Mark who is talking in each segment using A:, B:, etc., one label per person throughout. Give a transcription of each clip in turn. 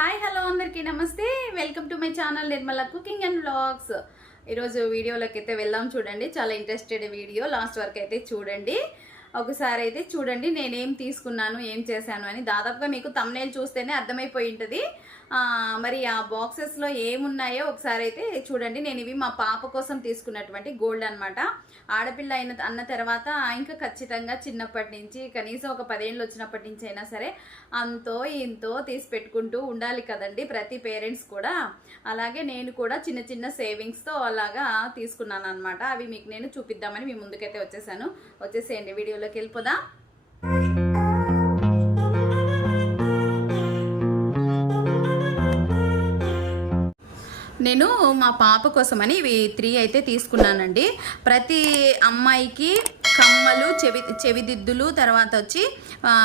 A: Hi hello అందరికీ నమస్తే. Welcome to my channel Nirmala cooking and vlogs. ఈరోజు వీడియోలోకి అయితే వెళ్దాం చూడండి. చాలా ఇంట్రెస్టెడ్ వీడియో. లాస్ట్ వరకు అయితే చూడండి. ఒకసారి అయితే చూడండి నేనేం తీసుకున్నాను ఏం చేశాను అని. దాదాపుగా మీకు తమ్నేల్ చూస్తేనే అర్థమైపోయి ఉంటుంది. మరి ఆ బాక్సెస్లో ఏమున్నాయో ఒకసారి అయితే చూడండి. నేను ఇవి మా పాప కోసం తీసుకున్నటువంటి గోల్డ్ అన్నమాట. ఆడపిల్ల అయిన అన్న తర్వాత ఇంకా ఖచ్చితంగా చిన్నప్పటి నుంచి కనీసం ఒక పదేళ్ళు వచ్చినప్పటి నుంచి అయినా సరే అంతో ఇంతో తీసి పెట్టుకుంటూ ఉండాలి కదండి ప్రతి పేరెంట్స్ కూడా. అలాగే నేను కూడా చిన్న చిన్న సేవింగ్స్తో అలాగా తీసుకున్నాను అనమాట అవి మీకు నేను చూపిద్దామని మీ ముందుకైతే వచ్చేసాను. వచ్చేసేయండి వీడియోలోకి వెళ్ళిపోదా. నేను మా పాప కోసమని ఇవి త్రీ అయితే తీసుకున్నానండి. ప్రతి అమ్మాయికి కమ్మలు చెవి చెవిదిద్దులు తర్వాత వచ్చి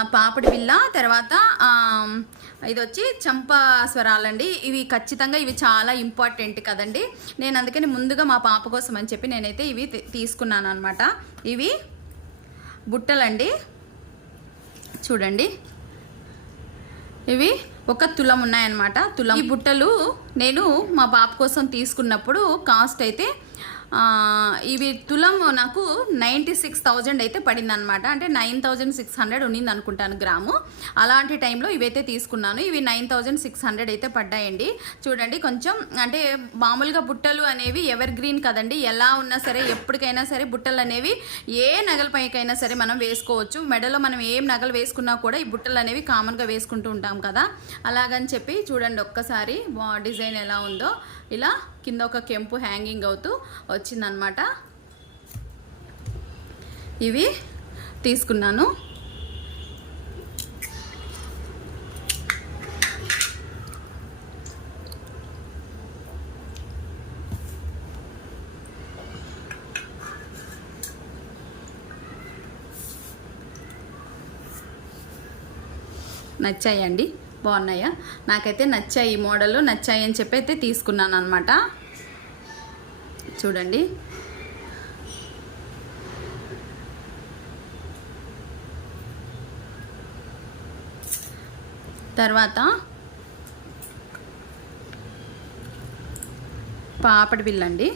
A: పాపిడి బిల్ల తర్వాత ఇది వచ్చి చంప స్వరాలండి. ఇవి ఖచ్చితంగా ఇవి చాలా ఇంపార్టెంట్ కదండి. నేను అందుకని ముందుగా మా పాప కోసం అని చెప్పి నేనైతే ఇవి తీ- తీసుకున్నాను అనమాట ఇవి బుట్టలండి. చూడండి. ఇవి ఒక తులం ఉన్నాయన్నమాట. తులం ఈ బుట్టలు నేను మా బాబు కోసం తీసుకున్నప్పుడు కాస్ట్ అయితే ఇవి తులం నాకు నైంటీ సిక్స్ థౌజండ్ అయితే పడిందనమాట అంటే నైన్ థౌజండ్ సిక్స్ హండ్రెడ్ ఉన్నింది అనుకుంటాను గ్రాము. అలాంటి టైంలో ఇవైతే తీసుకున్నాను. ఇవి నైన్ థౌజండ్ సిక్స్ హండ్రెడ్ అయితే పడ్డాయండి. చూడండి కొంచెం అంటే మామూలుగా బుట్టలు అనేవి ఎవర్ గ్రీన్ కదండి. ఎలా ఉన్నా సరే ఎప్పటికైనా సరే బుట్టలు అనేవి ఏ నగలపైకైనా సరే మనం వేసుకోవచ్చు. మెడలో మనం ఏం నగలు వేసుకున్నా కూడా ఈ బుట్టలు అనేవి కామన్గా వేసుకుంటూ ఉంటాం కదా. అలాగని చెప్పి చూడండి ఒక్కసారి డిజైన్ ఎలా ఉందో. ఇలా కింద ఒక కెంపు హ్యాంగింగ్ అవుతూ వచ్చిందనమాట ఇవి తీసుకున్నాను. నచ్చాయండి. బాగున్నాయా? నాకైతే నచ్చాయి. ఈ మోడల్ నచ్చాయి అని చెప్పి అయితే తీసుకున్నాను అనమాట చూడండి. తర్వాత పాపడి బిల్లండి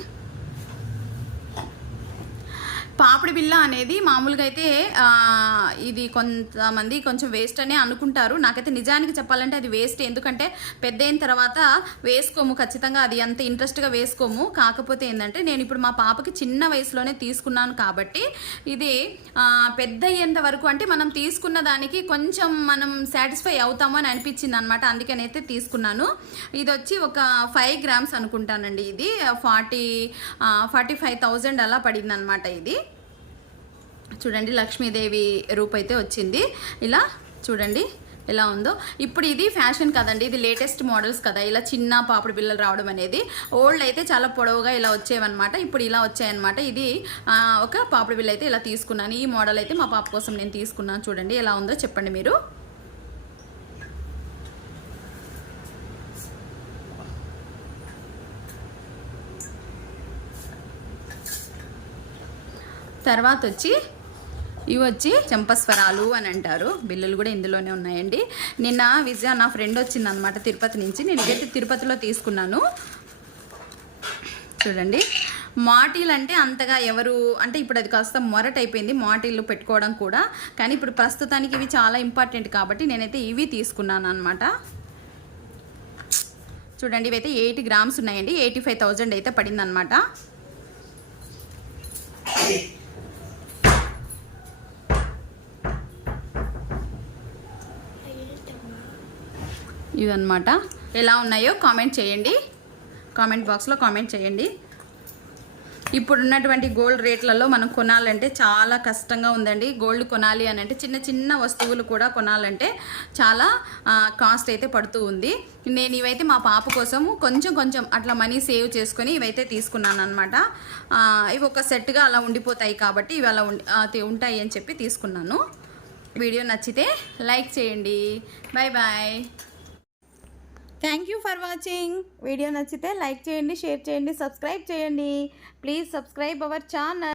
A: పాపిడి బిల్ల అనేది మామూలుగా అయితే ఇది కొంతమంది కొంచెం వేస్ట్ అనే అనుకుంటారు. నాకైతే నిజానికి చెప్పాలంటే అది వేస్ట్ ఎందుకంటే పెద్ద అయిన తర్వాత వేసుకోము ఖచ్చితంగా అది అంత ఇంట్రెస్ట్గా వేసుకోము. కాకపోతే ఏంటంటే నేను ఇప్పుడు మా పాపకి చిన్న వయసులోనే తీసుకున్నాను కాబట్టి ఇది పెద్ద అయ్యేంత వరకు అంటే మనం తీసుకున్న దానికి కొంచెం మనం సాటిస్ఫై అవుతాము అని అనిపించింది అనమాట అందుకనైతే తీసుకున్నాను. ఇది వచ్చి ఒక ఫైవ్ గ్రామ్స్ అనుకుంటానండి ఇది. ఫార్టీ ఫార్టీ ఫైవ్ థౌజండ్ అలా పడింది అనమాట ఇది. చూడండి లక్ష్మీదేవి రూప్ అయితే వచ్చింది. ఇలా చూడండి ఎలా ఉందో. ఇప్పుడు ఇది ఫ్యాషన్ కదండి ఇది లేటెస్ట్ మోడల్స్ కదా. ఇలా చిన్న పాపడి బిల్లలు రావడం అనేది. ఓల్డ్ అయితే చాలా పొడవుగా ఇలా వచ్చేవన్నమాట. ఇప్పుడు ఇలా వచ్చాయన్నమాట. ఇది ఒక పాపడి బిల్ల అయితే ఇలా తీసుకున్నాను. ఈ మోడల్ అయితే మా పాప కోసం నేను తీసుకున్నాను. చూడండి ఎలా ఉందో చెప్పండి మీరు. తర్వాత వచ్చి ఇవి వచ్చి చంపస్వరాలు అని అంటారు. బిల్లులు కూడా ఇందులోనే ఉన్నాయండి. నిన్న విజయ నా ఫ్రెండ్ వచ్చిందనమాట తిరుపతి నుంచి. నేను ఇదైతే తిరుపతిలో తీసుకున్నాను. చూడండి. మాటీలు అంటే అంతగా ఎవరు అంటే ఇప్పుడు అది కాస్త మొరటైపోయింది అయిపోయింది మాటీలు పెట్టుకోవడం కూడా. కానీ ఇప్పుడు ప్రస్తుతానికి ఇవి చాలా ఇంపార్టెంట్ కాబట్టి నేనైతే ఇవి తీసుకున్నాను అనమాట చూడండి ఇవైతే ఎయిటీ గ్రామ్స్ ఉన్నాయండి. ఎయిటీ ఫైవ్ థౌజండ్ అయితే పడింది ఇవన్నమాట ఎలా ఉన్నాయో కామెంట్ చేయండి. కామెంట్ బాక్స్లో కామెంట్ చేయండి. ఇప్పుడు ఉన్నటువంటి గోల్డ్ రేట్లలో మనం కొనాలంటే చాలా కష్టంగా ఉందండి. గోల్డ్ కొనాలి అని అంటే చిన్న చిన్న వస్తువులు కూడా కొనాలంటే చాలా కాస్ట్ అయితే పడుతూ ఉంది. నేను ఇవైతే మా పాప కోసం కొంచెం కొంచెం అట్లా మనీ సేవ్ చేసుకొని ఇవైతే తీసుకున్నాను అనమాట ఇవి ఒక సెట్గా అలా ఉండిపోతాయి కాబట్టి ఇవి అలా ఉంటాయి అని చెప్పి తీసుకున్నాను. వీడియో నచ్చితే లైక్ చేయండి. Bye bye thank you for watching video నచ్చితే లైక్ చేయండి షేర్ చేయండి సబ్స్క్రైబ్ చేయండి. Please subscribe our channel